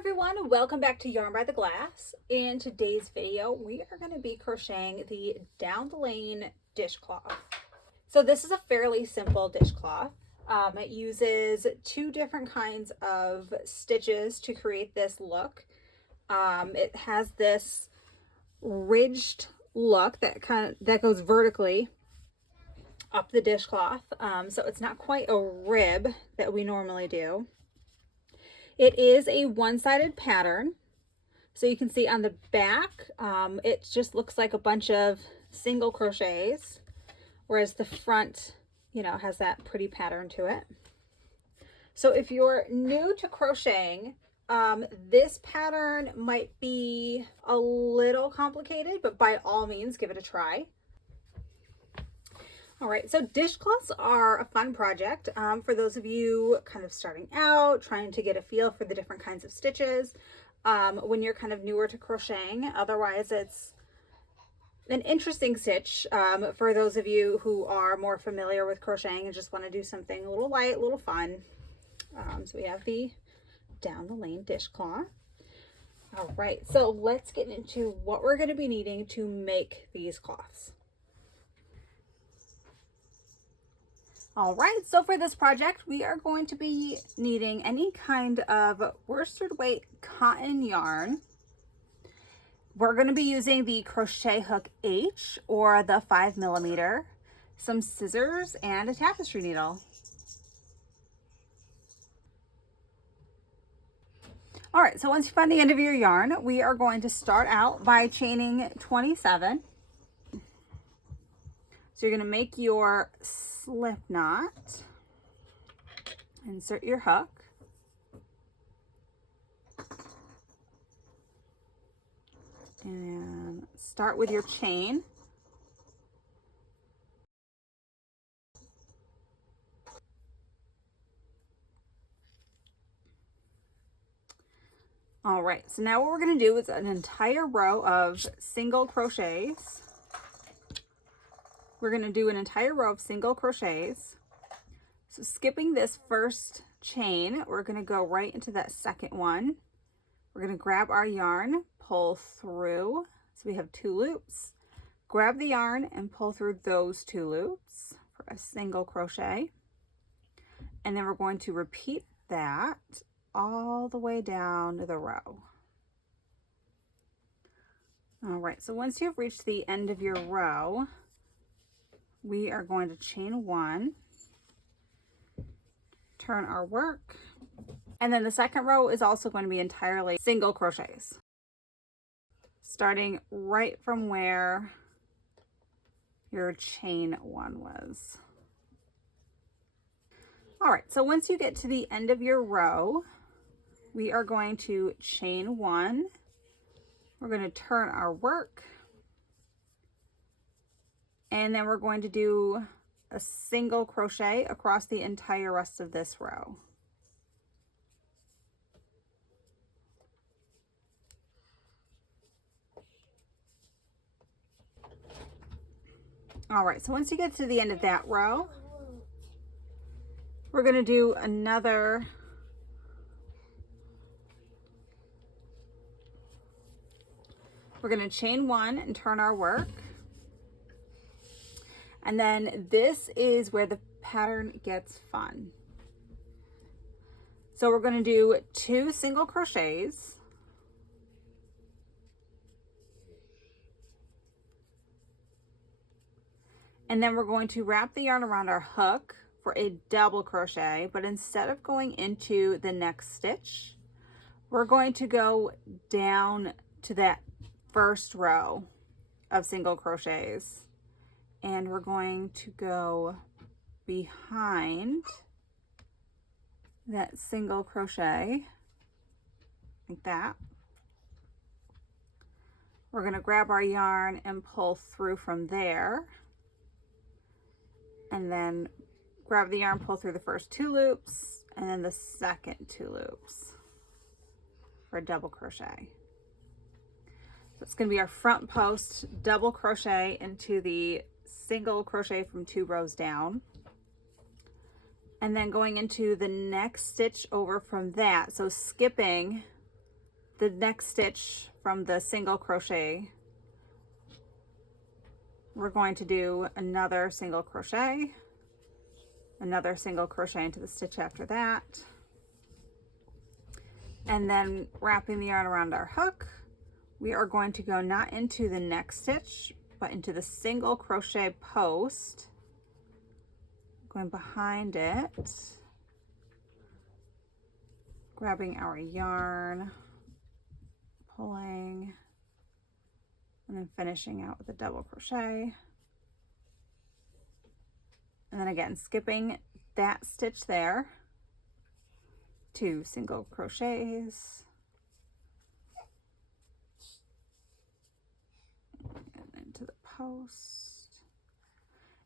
everyone, welcome back to Yarn by the Glass. In today's video, we are going to be crocheting the Down the Lane dishcloth. So this is a fairly simple dishcloth. It uses two different kinds of stitches to create this look. It has this ridged look that goes vertically up the dishcloth. So it's not quite a rib that we normally do. It is a one-sided pattern. So you can see on the back, it just looks like a bunch of single crochets, whereas the front, has that pretty pattern to it. So if you're new to crocheting, this pattern might be a little complicated, but by all means, give it a try. All right, so dishcloths are a fun project for those of you kind of starting out, trying to get a feel for the different kinds of stitches when you're kind of newer to crocheting. Otherwise, it's an interesting stitch for those of you who are more familiar with crocheting and just want to do something a little light, a little fun. So we have the Down the Lane dishcloth. All right, so let's get into what we're going to be needing to make these cloths. All right, so for this project, we are going to be needing any kind of worsted weight cotton yarn. We're going to be using the crochet hook H or the 5mm, some scissors, and a tapestry needle. All right, so once you find the end of your yarn, we are going to start out by chaining 27. So you're going to make your slip knot, insert your hook, and start with your chain. All right, so now what we're going to do is an entire row of single crochets. We're going to do an entire row of single crochets. So skipping this first chain, we're going to go right into that second one. We're going to grab our yarn, pull through. So we have 2 loops. Grab the yarn and pull through those 2 loops for a single crochet. And then we're going to repeat that all the way down the row. All right, so once you've reached the end of your row, we are going to chain 1, turn our work, and then the second row is also going to be entirely single crochets, starting right from where your chain 1 was. All right, so once you get to the end of your row, we are going to chain 1. We're going to turn our work, and then we're going to do a single crochet across the entire rest of this row. All right, so once you get to the end of that row, we're going to do another we're going to chain 1 and turn our work. And then this is where the pattern gets fun. So we're going to do 2 single crochets. And then we're going to wrap the yarn around our hook for a double crochet, but instead of going into the next stitch, we're going to go down to that first row of single crochets. And we're going to go behind that single crochet like that. We're going to grab our yarn and pull through from there, and then grab the yarn, pull through the first 2 loops, and then the second 2 loops for a double crochet. So it's going to be our front post double crochet into the single crochet from 2 rows down, and then going into the next stitch over from that. So skipping the next stitch from the single crochet, we're going to do another single crochet into the stitch after that, and then wrapping the yarn around our hook, we are going to go not into the next stitch but into the single crochet post, going behind it, grabbing our yarn, pulling, and then finishing out with a double crochet. And then again, skipping that stitch there, 2 single crochets, and into the post.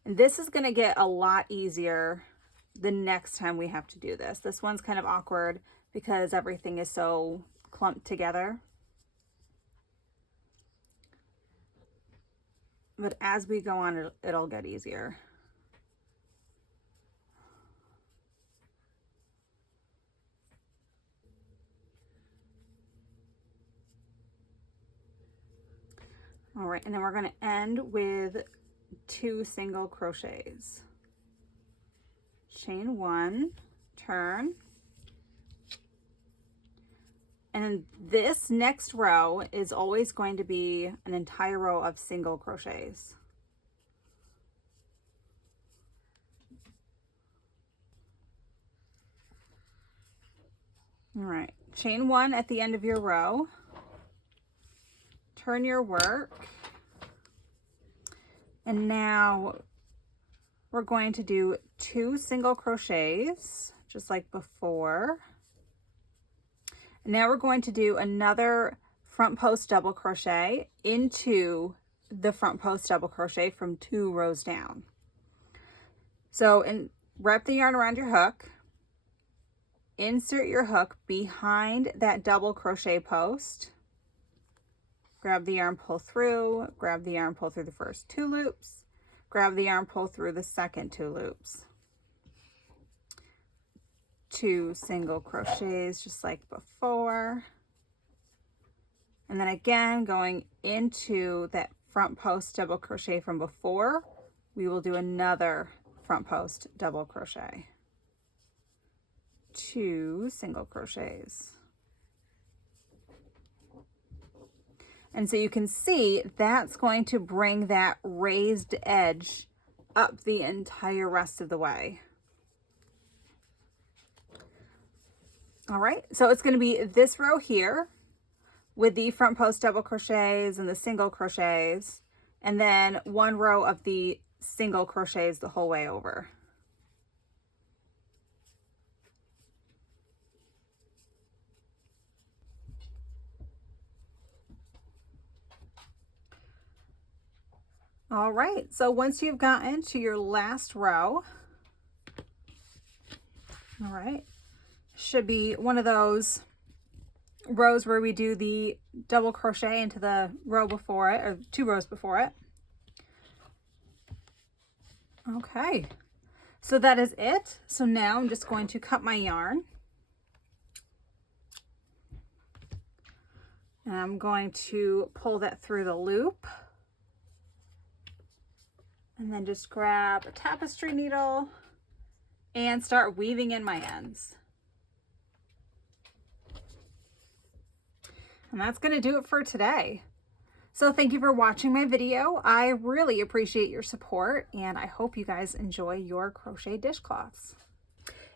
And this is going to get a lot easier the next time we have to do this. This one's kind of awkward because everything is so clumped together. But as we go on, it'll get easier. All right, and then we're going to end with 2 single crochets. Chain 1, turn. And this next row is always going to be an entire row of single crochets. All right, chain 1 at the end of your row. Turn your work, and now we're going to do 2 single crochets just like before. And now we're going to do another front post double crochet into the front post double crochet from 2 rows down. So wrap the yarn around your hook, insert your hook behind that double crochet post, grab the yarn, pull through, grab the yarn, pull through the first 2 loops, grab the yarn, pull through the second 2 loops. 2 single crochets just like before. And then again, going into that front post double crochet from before, we will do another front post double crochet. 2 single crochets. And so you can see that's going to bring that raised edge up the entire rest of the way. All right, so it's going to be this row here with the front post double crochets and the single crochets, and then 1 row of the single crochets the whole way over. All right, so once you've gotten to your last row, all right, should be one of those rows where we do the double crochet into the row before it, or 2 rows before it. Okay, so that is it. So now I'm just going to cut my yarn. And I'm going to pull that through the loop. And then just grab a tapestry needle and start weaving in my ends. And that's going to do it for today. So thank you for watching my video. I really appreciate your support, and I hope you guys enjoy your crochet dishcloths.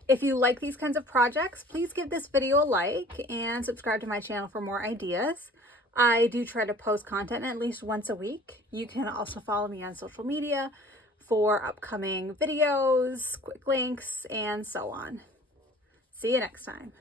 If you like these kinds of projects, please give this video a like and subscribe to my channel for more ideas. I do try to post content at least once a week. You can also follow me on social media for upcoming videos, quick links, and so on. See you next time.